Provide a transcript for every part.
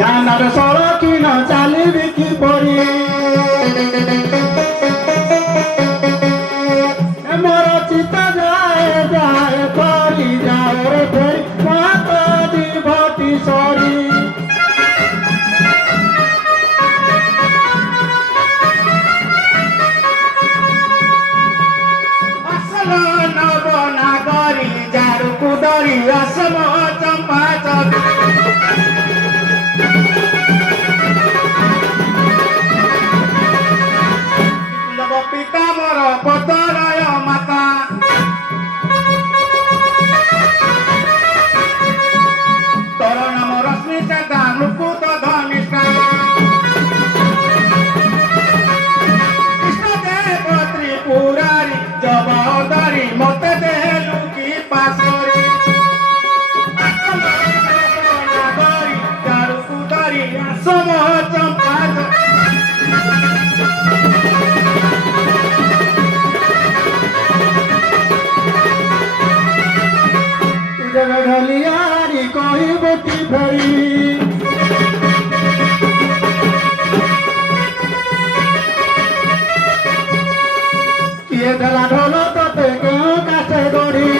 জ্ঞানর সড়কিন চালিবি কি পরি মোর চিতা যায় যায় করি যাও রে ফেরি মাতাজি ভটি সরি আসল নব নাগরি যারু কুদরি আসম চম্পা চবি পিতা মোর পতরয় মাতা তোর নাম রশ্মি চেতা মুকুত ধনিষ্ঠা কৃষ্ণদেব ত্রিপুরারি জবাদারি মতে দেলু কি পাশরি নাগরি চারু কুদারি আসম চম্পা ঢলিয়ারি কহিব কি ফেরি কিয়ে দেলা ঢোল তোতে কেউ কাছে গড়ি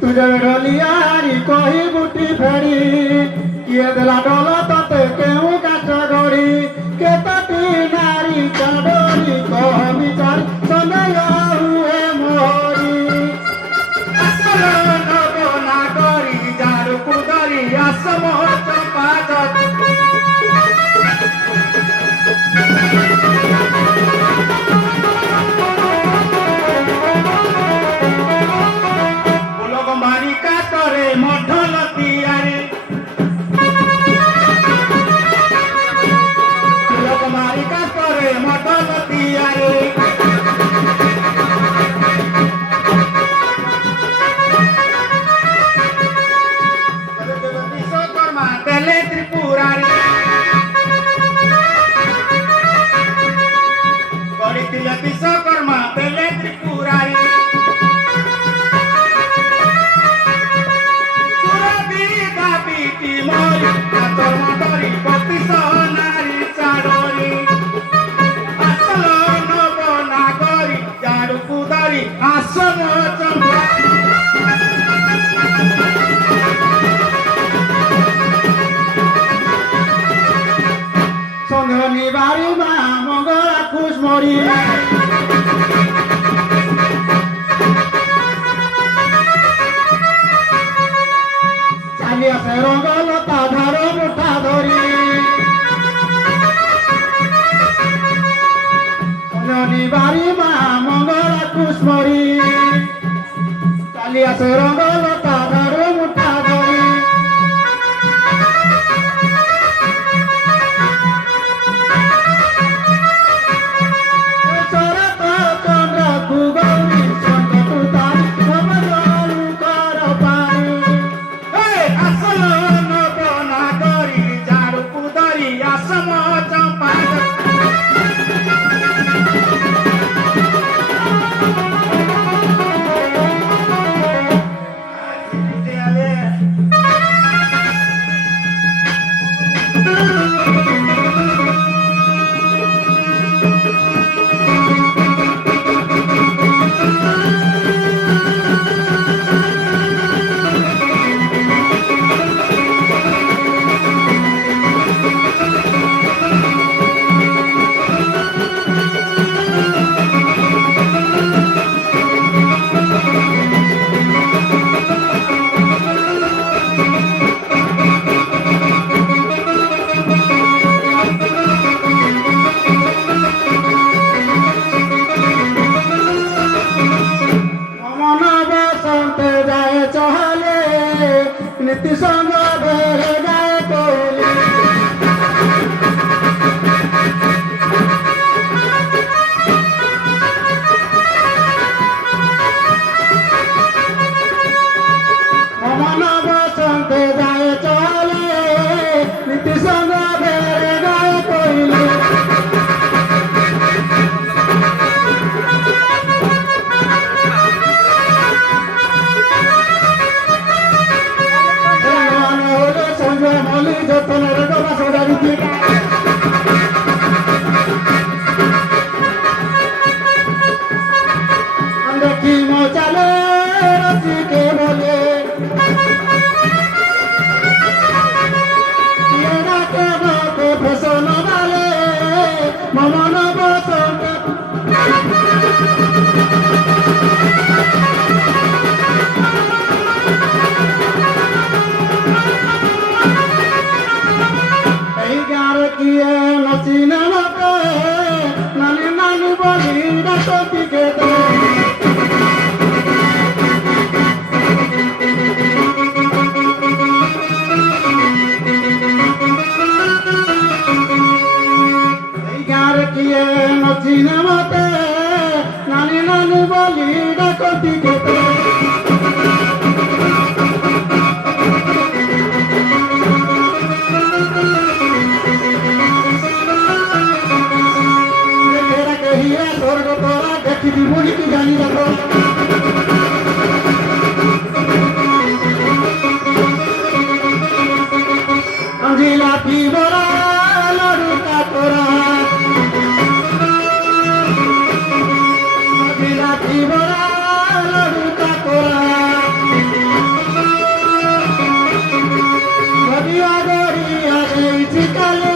তুঝে ঢলিয়ারি কহিব কি ফেরি কিয়ে দেলা ঢোল তোতে কেউ কাছে গড়ি কেতটি নারী চাঁদরি কহমি চার সনয় হুয়ে মোরি আসল নব নাগরি যারু কুদরি আসম চম্পা চবি পুলক মারি কাতরে মঢল তিয়ারি মারি কাতরে মডল তিয়ারে বিশ্বকর্মা দেলে ত্রিপুরারি গড়িଥିଲେ বিশ্বকর্মা দেলে ত্রিপুরারি সুরবি দাবিটি মরি আতর মটরি বত্রিশ নারী চাড়রি আসল নব নাগরি যারু কুদারি আসল চম্পা সন্ধনি বাড়ি মা মঙ্গলা কুশমরি চালি আছে রঙ্গলতা ধার মুঠা ধরি সন্ধনি বাড়ি মা মঙ্গলা কুশমরি চালি আছে রঙ্গলতা ধার মুঠা ধরি চরত চন্দ্র কুগৌরী সঙ্গ তুতারি সমজলু কর পারি আসল নব নাগরি যারু কুদরি আসম চম্পা নীতি সঙ্গ ভরে গায়ে কইলি মমন বসন্তে যায় চলে নীতি সঙ্গ ভরে গায়ে কইলি ଟିକେ বলে এরাকে বকে ফেসন বালে মমন বসন্ত এই গাঁর কিয়ে নচিনে মতে নানি নানি বলি ডাকটিকে দে এই গাঁর কিয়ে নচিনে মতে নানি নানি বলি ডাকটিকে দে দেখিবি বলি কি জানি রাখো জিলাপি বড়া লড়ু কাপড়া জিলাপি বড়া লড়ু কাপড়া গড়িয়া গড়িয়া গেছি কালে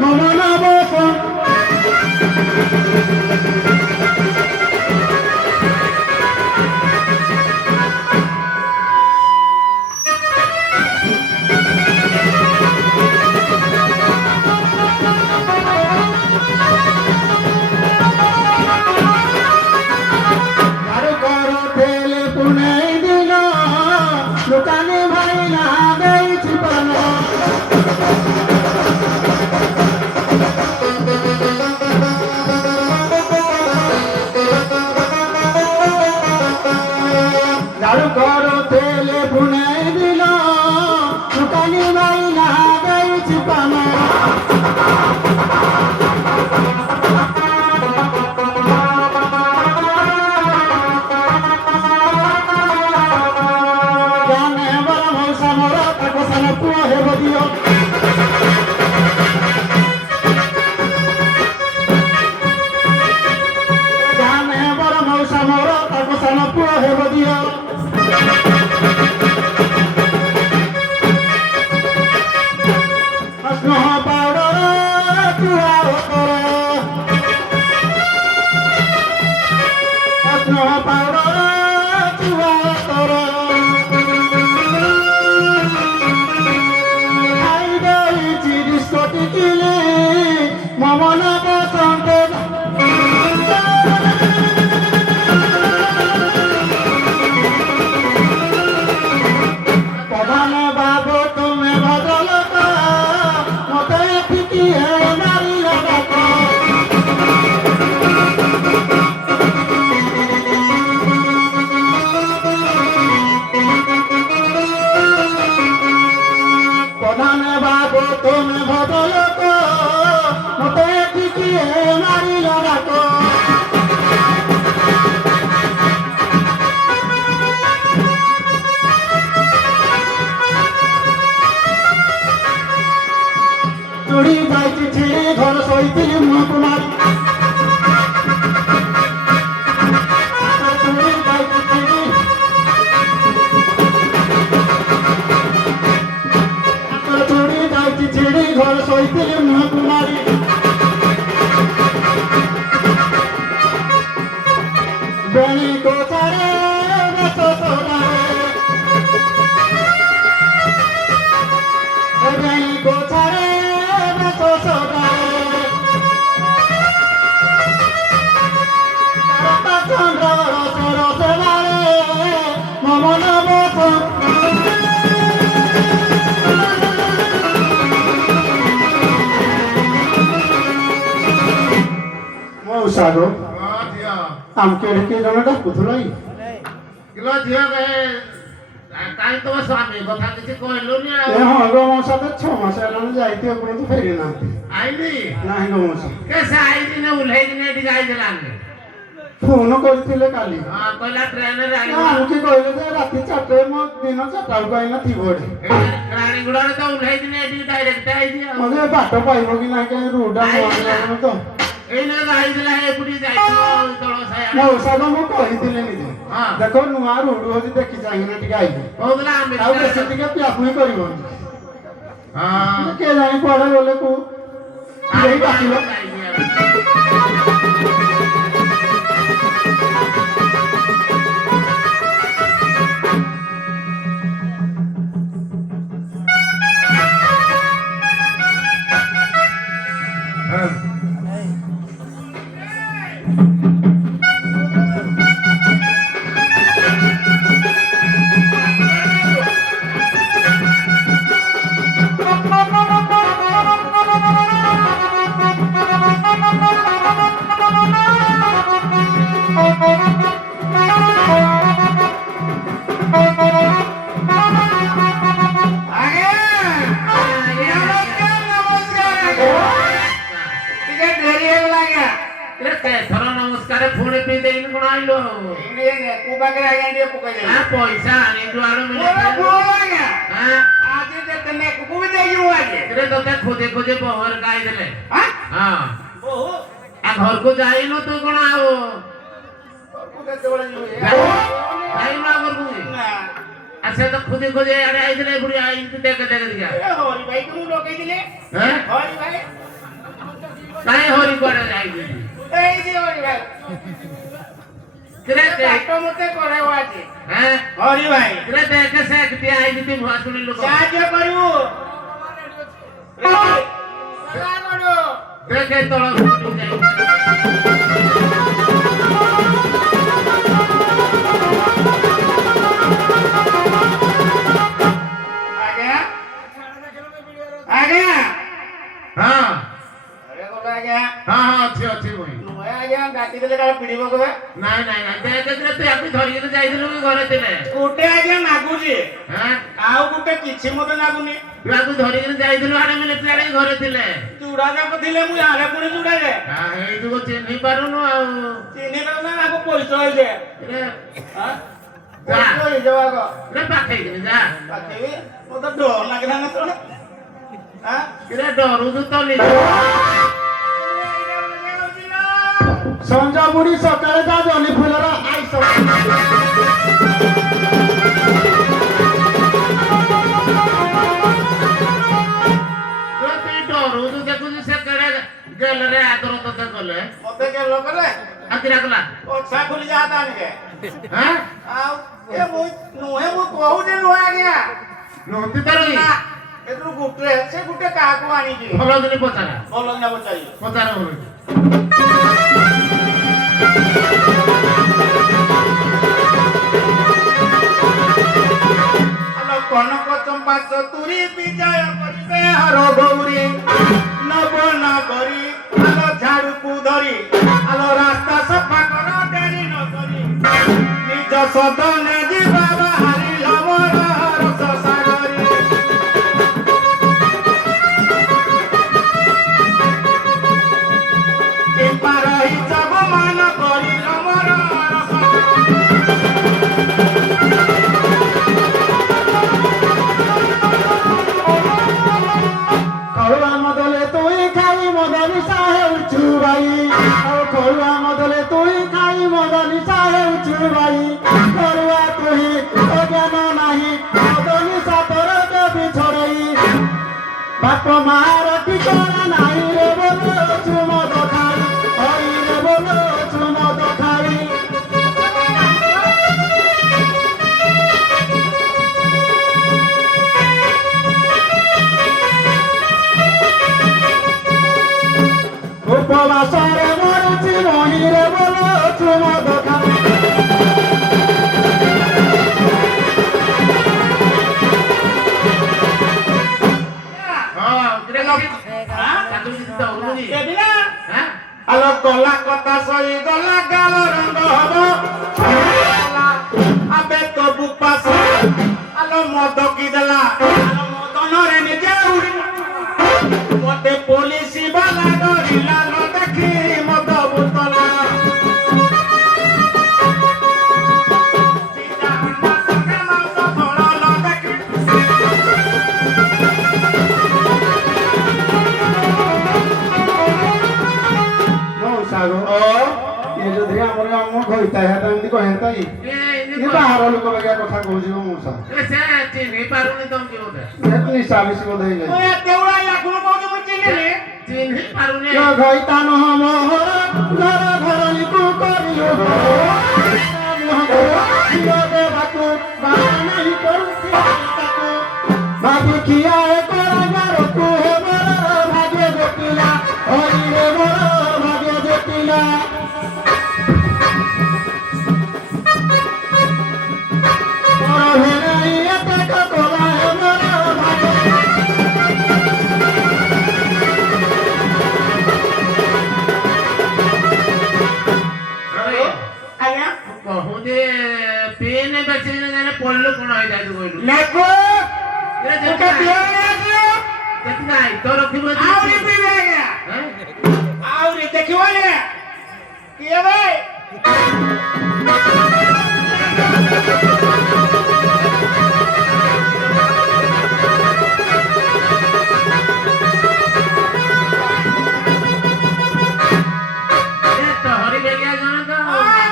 মমনা বসন দোকানে ভাই না গেছি পানো ঝাড়ু করো তেলে বুনে দিল দোকানে ভাই না গেছি পানো মমনা বসন্ত প্রধান বাবু তুমি ভদ্রলোক মতে ঠিকিয়ে মারিল ডাক প্রধান বাবু তুমি ভদ্রলোক মতে ঠিকিয়ে মারিল ডাক চুড়ি যাইছি ছিঁড়ে ঘর সইଥିଲି মহকুমার চুড়ি যাইছি ছিঁড়ে চুড়ি যাইছি ছিঁড়ে ঘর সইଥିଲି মহকুমারী বেণী গোছারে বেশ সোনারে বেণী গোছারে বেশ সোনারে চন্দ্র রস রস বারে মমন বসন মৌসাগো আমকে রেখে জনটা কুথুলাই কিলো ঝিও কে কাই তো স্বামী কথা কিছু কইলুনি এ হ্যাঁ গো মৌসা তো 6 মাস এলানো যাইতে পুরো তো ফেরি না আইনি নাই গো মৌসা কেসে আইনি না উলাই দিনে এটি যাই দিলানে ফোন কইছিলে কালি হ্যাঁ কইলা ট্রেনে রানি আমকে কইলে যে রাতি 4টা মো দিন 4টা কইনা থিবড়ে রানি গুড়ারে তো উলাই দিনে এটি ডাইরেক্ট আই দিয়া মগে বাট পাইব কি না কে রুডা মনে তো ଏଇନେ ଯାଇଥିଲା ଏପଟେ ଯାଇଥିବ ତଳ ସାୟା ମଉସାକୁ ମୁଁ କହିଥିଲି ନିଜେ ହଁ ଦେଖ ନୂଆ ରୋଡ ହଉଛି ଦେଖି ଚାହିଁକିନା ଟିକେ ଆଇବେ କହୁଥିଲା ଆଉ ବେଶୀ ଟିକେ ପିଆପୁଇ କରିବନି ହଁ କିଏ ଜାଣି କୁଆଡେ ଗଲେ କୁ ଏଇ ଡାକିଲ ଥର ନମସ୍କାର ପୁଣି ପିଇ ଦେଇକି କଣ ଆଇଲୁ ପଇସା ଆଣିଛୁ ଆଣୁ ତତେ ଖୋଜେ ଖୋଜେ ବହର ଖାଇଦେଲେ ହଁ ଘରକୁ ଯାଇନୁ ତୁ କଣ ଆଉ ଯାଇନୁ ଘରକୁ ସେ ତ ଖୋଜେ ଖୋଜେ ଆଡେ ଆଇଥିଲେ ବୁଢୀ ଆଇଛି ଦେଖେ ଦେଖେ ଦେଖିଆ କାହିଁ ହରି କୁଆଡେ ଯାଇଥିଲି ଦେଖେ ସେ ଟିଆ ହେଇଛି ଭୁଆଶୁଣି ଲୋକ ଦେଖେ ତଳ ଅଛି ଅଛି ନାଇଁ ନାଇଁ ନାଇଁ ଦେଖେ ତୁ ଆକୁ ଧରିକି ଯାଇଥିଲୁ ଘରେ ଥିଲେ ଗୋଟେ ଆଜ୍ଞା ନାଗୁଛି ଆଉ ଗୋଟେ କିଛି ମତେ ଲାଗୁନି ତୁ ଆକୁ ଧରିକି ଯାଇଥିଲୁ ଆଡେ ମିଳିଥିଲା ଆଡେ ଘରେ ଥିଲେ ଚୁଡା ଯାକ ଥିଲେ ମୁଁ ଆଡେ ପୁଣି ଚୁଡା ଯେ ହେଇଥିବ ଚିହ୍ନି ପାରୁନୁ ଆଉ ଚିହ୍ନି ପାରୁନା ଆକୁ ପରିଚୟ ହେଇଛେ ପରିଚୟ ହେଇଯାଉ ଆଗ ପାଖେଇକିନି ଯା ପାଖେଇବି ମତେ ଡର ଲାଗିଲା ନା ତୋର ଡରୁଛୁ ତ ନିଜେ ସଞ୍ଜ ବୁଢୀ ସକାଳେ ଯା ଜହ୍ନି ଫୁଲର ଆଇସ ଡରୁଛୁ ଦେଖୁଛୁ ସେ କେଡେ ଗେଲରେ ଆଦର ତତେ କଲେ ମତେ ଗେଲ କଲେ ଆତିରା କଲା ଓଛା ଖୋଲି ଯାହା ତାଣିକେ ଆଉ ଏ ମୁଁ ନୁହେଁ ମୁଁ କହୁଛି ନୁହେଁ ଆଜ୍ଞା ନୁହନ୍ତି ତାର ଏଥିରୁ ଗୋଟେ ସେ ଗୋଟେ କାହାକୁ ଆଣିଛି ଭଲ ଦିନ ପଚାରା ଭଲ ନା ପଚାରି ପଚାର ଆଲୋ କନକ ଚମ୍ପା ଚତୁରୀ ବିଜୟ କରିବେ ହର ଗୌରୀ ନବ ନଗରୀ ଆଲୋ ଝାଡୁକୁ ଧରି ଆଲୋ ରାସ୍ତା ସଫା କର ଡେରି ନ କରି ନିଜ ସଦନେ ଯିବା ବାହାରି ଲବର ରସ ସାଗରୀ ରହି ସବୁ ମାନ କରି ଲବର ରସ ଖଳୁଆ ମଦଲେ ତୁଇ ଖାଇ ମଦ ନିଶା ହେଉଛୁ ଭାଇ ଆଉ ଖଳୁଆ ମଦଲେ ତୁଇ ଖାଇ ମଦ ନିଶା ହେଉଛୁ ଭାଇ ଖଳୁଆ ତୁହି ଜ୍ଞାନ ନାହିଁ ମଦ ନିଶା ତୋର ଦେବି ଛଡ଼େଇ ବାପ ମାର ଠିକଣା ନାହିଁ ରେ ବୋଲୁଛୁ ମଦ ଖାଇ ହଇ ରେ ବୋଲୁଛୁ ମଦ ଖାଇ ଉପବାସରେ ମରୁଛି ମହିରେ ବୋଲୁଛୁ ମଦ ଖାଇ আলো গলা কথা সই গলা গাল রঙ হব আবে তো বুপাস আলো মদ কি দেলা আলো মদনরে নিজে উড়ি মতে পুলিশ বালা ডরিলা ন দেখি মদ বোতলা সীতা হন্ডা সঙ্গে মাংস ফল ন দেখি ତ ଏମିତି କହେନ୍ତା କି ଏ ବାହାର ଲୋକ ବାଗିଆ କଥା କହୁଛି ମୋ ମଉସା ସେ ଚିହ୍ନି ପାରୁନି ତମକୁ ବୋଧେ ନିଶା ବେଶୀ ବୋଧେ ହେଇଯାଇଛି ମୁଁ ଏତେ ଗୁଡା ୟାକୁଣ କହୁଛି ମୁଁ ଚିହ୍ନିନି ଚିହ୍ନି ପାରୁନି ଘଇତା ନହ ମୋହର ଘର ଘରକୁ କରିଲୁ ଝିଅ ଦେବାକୁ ବାହା ନାହିଁ କରୁଛି ତାକୁ ଭାବି ଖିଆ କରାଗାରକୁ ହେ ମୋର ଭାଗ୍ୟ ଜଟିଲା ହରିରେ ମୋର ଭାଗ୍ୟ ଜଟିଲା ମୋର ହେଇ ଏତେ କଲା ହେ ମୋର ଭାଗ୍ୟ ଆଜ୍ଞା କହୁ ଯେ ପିଏନେ ବେଚି ଜାନେ ପଡିଲୁ କଣ ହେଇଯାଇ ତୁ କହିଲୁ ଲେଖୁ ଏ ଗୋଟେ ପିଅନ ଆସିବ ଦେଖି ନାଇଁ ତ ରଖିବ ଆହୁରି ପିଇବେ ଆଜ୍ଞା ଆହୁରି ଦେଖିବ ଆଜ୍ଞା କିଏ ଭାଇ ତ ହରି ବେଲିଆ ଜଣ ତ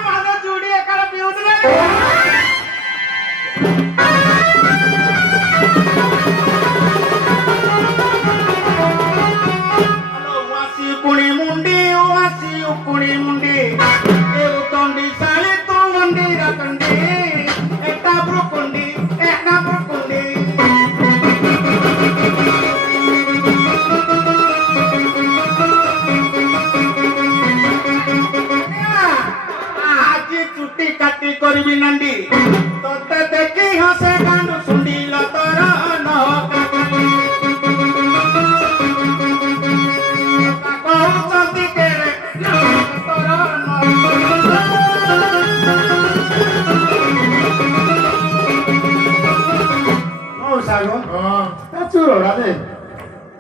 ମାଦ ଚୁଡ଼ି ଏକାଳ ପିଉଥିଲେ କୁଣି ମୁଣ୍ଡି ଆସି କୁଣି ମୁଣ୍ଡି ଏ ତଣ୍ଡି ଶାଳି ତୁ ମୁଣ୍ଡି ରତଣ୍ଡି ଏଟା ବ୍ରୁକୁଣ୍ଡି ଏଟା ବ୍ରୁକୁଣ୍ଡି ଆଜି ଚୁଟି କାଟି କରିବି ନାଣ୍ଡି ତତେ ଦେଖି ହସେ କାଣ୍ଡୁ ଶୁଣ୍ଡି ଲତର କହୁଛନ୍ତି କେରେ ମଉସା ଗো ହଁ ଏ ଚୁରଟା ଦେ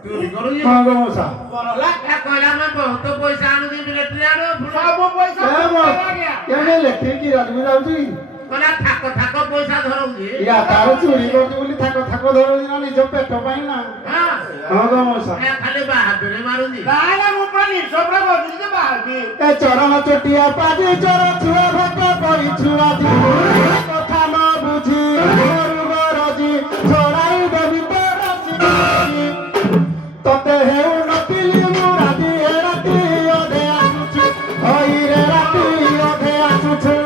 ଚୁରି କରୁଛି ହଁ ଗো ମଉସା ଏ କହିଲା ମୁଁ ବହୁତ ପଇସା ଆଣୁଛି ମିଲିଟାରୀ ଆଡୁ ସବୁ ପଇସା କେବେ ଇଲେକ୍ଟ୍ରିକ ରାଜକୁ ଯାଉଛି କହିଲା ଥାକ ଥାକ ପଇସା ଧରଉଛି ୟା ତାର ଚୁରି କରୁଛି ବୋଲି ଥାକ ଥାକ ଧରୁଛି ନା ନିଜ ପେଟ ପାଇଁ ନା ହଁ ହଁ ଗো ମଉସା ଏ ଖାଲି ବାହାଦୁରି ମାରୁଛି ତାହେଲେ ମୁଁ ପୁରା ନିଃସ୍ୱପ୍ନ କରୁଛି ଯେ ବାହାରବି ଏ ଚରଣ ଚୋଟିଆ ପାଜି ଚର ଛୁଆ ଭାଗ ପରି ଛୁଆ କଥା ନ ବୁଝି ଘରୁ ଗରଜି ଛଡ଼ାଇ ଦେବି ତୋର ତତେ ହେଉ ନଥିଲି ମୁଁ ରାତି ଏ ରାତି ଅଧେ ଆସୁଛୁ ହଇରେ ରାତି ଅଧେ ଆସୁଛୁ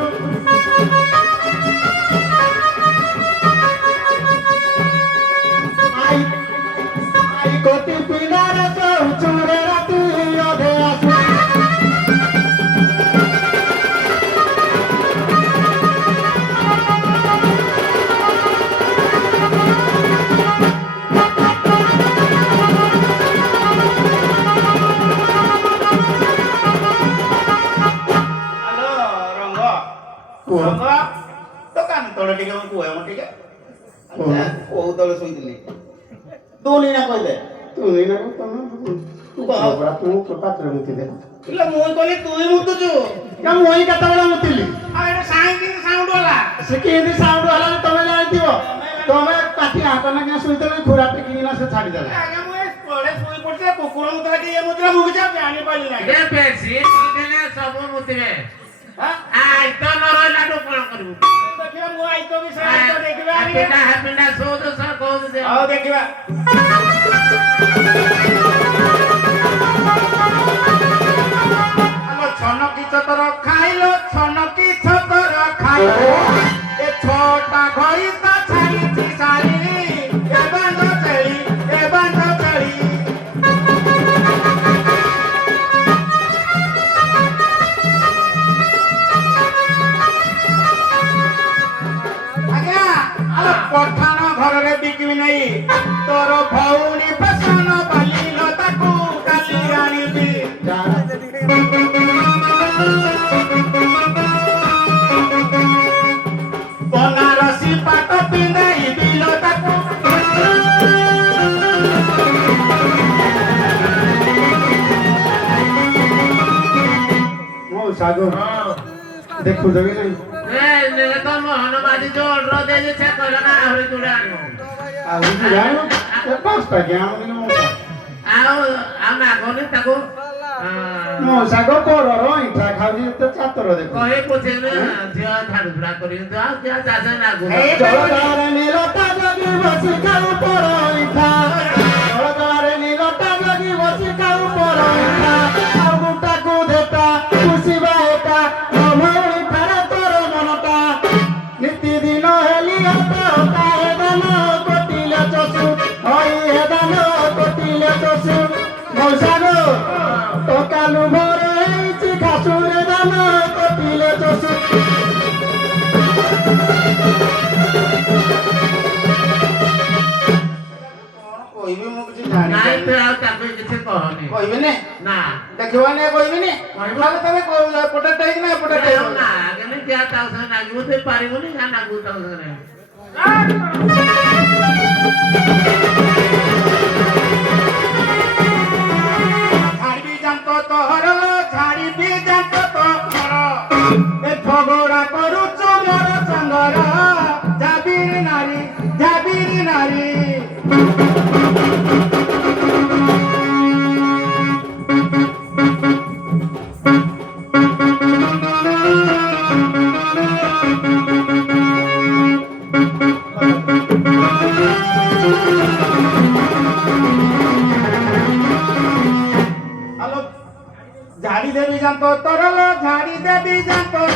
ଆଇ କୋଟି ପିଲାରେ ଶୋଉଛୁ ରେ ରାତି ଅଧେ ଆସୁଛୁ ହ୍ୟାଲୋ ରଙ୍ଗ କୁହ। ରଙ୍ଗ ତ କାନ ତଳେ ଟିକେ ମୁଁ କୁହେ ମୁଁ ଟିକେ କୁହ। କୋଉ ତଳେ ଶୋଇଥିଲି ତୁ ନି ନା କହିଦେ ତୁ ଏଇନା ତୁ କହ ତୁ ପାତ୍ରରେ ମୁତିଲେ ଇଲେ ମୁଁ କହିଲି ତୁ ହିଁ ମୁତୁଛୁ ନା ମୁଁ ଏଇ କେତେବେଳେ ମୁତିଲି ଆଉ ଏଟା ସାଇଁକି ସାଉଣ୍ଡ ହେଲା ସେ କେମିତି ସାଉଣ୍ଡ ହେଲା ତମେ ଜାଣିଥିବ ତମେ ପାଟି ହାତ ନା ଶୋଇଥିଲେ ଖୁରା ଟେକିକିନା ସେ ଛାଡ଼ିଦେଲା ଆଜ୍ଞା ମୁଁ ଏ ତଳେ ଶୋଇ ପଡିଛି କୁକୁର ମୁତଲା କି ଇଏ ମୁତଲା ମୁଁ କିଛି ଜାଣି ପାରିଲି ନାହିଁ ଏ ବେଶୀ ଦେଲେ ସବୁ ମୁତିବେ ହଁ? ଆଇ ତ ନ ରହିଲାଠୁ କଣ କରିବୁ ଦେଖିବା ମୁଁ ଆଇତ ବିଷୟ ଆଇତ ଦେଖିବା ଆଣିବା ପିଣ୍ଡା ପିଣ୍ଡା ସୋଦ ସହ କହୁଛୁ ହଉ ଦେଖିବା ଆଲୋ ଛନ କି ଛତର ଖାଇଲ ଛନ କି ଛତର ଖାଇଲ ଏ ଛଟା ଘଇ ତା ଛାଡ଼ିଛି ଶାଢ଼ୀ ଏ ବାନ୍ଧ ଛେଳି ଏ ବାନ୍ଧ ଛେଳି ଆଜ୍ଞା ଆଲୋ ପଠାଣ ଘରରେ ବିକିବି ନାହିଁ ତୋର ଭଉଣୀ ପସନ ବାଲିଲ ତାକୁ କାଲି ଆଣିବି ବନାରସୀ ପାଟ ପିନ୍ଧାଇ ବିଲ ତାକୁ ମୋ ଶାଗ ଦେଖୁଛ କି ନାଇଁ ଏ ତ ମୋହନ ମାଝି ଯୋଉ ଅର୍ଡର ଦେଇଛି ସେ କହିଲା ନା ଆହୁରି ଯୋଉଟା ଆଣିବ ଆଉ ତୁ ଜାଣିବ ପାଞ୍ଚଟା କି ଆଣୁନି ମୋ ଆଉ ଆମେ ଆଗନି ତାକୁ ମଉସାଙ୍କ ପରର ଇଠା ଖାଉଛି ଏତେ ଚାତର ଦେଖ କହେ ପଛେ ଝିଅ ଝାଡୁ ଝୁଡା କରି ଆଉ କିଆ ଚାଷ ନାଗୁ ଜଳଧାରେ ନୀଲଟା ଜଗି ବସି ଖାଉ ପର ଇଠା ଜଳଧାରେ ନୀଲଟା ଜଗି ବସି ଖାଉ ପର ଇଠା ଆଉ ଗୁଟାକୁ ଦେତା ଖୁସିବା ଏଟା ଭଉଣୀ ଠାରେ ତୋର ମନଟା ନିତିଦିନ ହେଲି ହତା ହେ ଦାନ କୋଟିଲେ ଚଷୁ ହଇ ହେ ଦାନ କୋଟିଲେ ଚଷୁ ମଉସାଗୋ ଟୋକାଲୁ ମୋର ହେଇଛି ଖାସୁରେ ଦାନ କୋଟିଲେ ଚଷୁ କହିବି ମୁଁ କିଛି ଜାଣି ନାଇଁ ତୁ ଆଉ ତାକୁ କିଛି କହନି କହିବିନି ନା ଦେଖିବାନି କହିବିନି କହିବ। ତାହେଲେ ତମେ ଏପଟେ ଟାଇକି ନା ଏପଟେ ଆଉ ଟାଇକି ନା ଆଗେନି କିଆ ତାକୁ ସାଙ୍ଗେ ନାଗିବୁ ତୁ ପାରିବୁନି ନା ନାଗୁ ତାକୁ ସାଙ୍ଗେ ଛାଡ଼ିବି ଯାନ୍ତ ତୋହର ଛାଡ଼ିବି ଯାନ୍ତ ତୋହର ଏ ଝଗଡ଼ା କରୁଛୁ ମୋର ସାଙ୍ଗର ଜାବିରି ନାରୀ ଆଲୋ ଝାଡ଼ି ଦେବି ଯାନ୍ତ ତୋର ଝାଡ଼ି ଦେବି ଯାନ୍ତ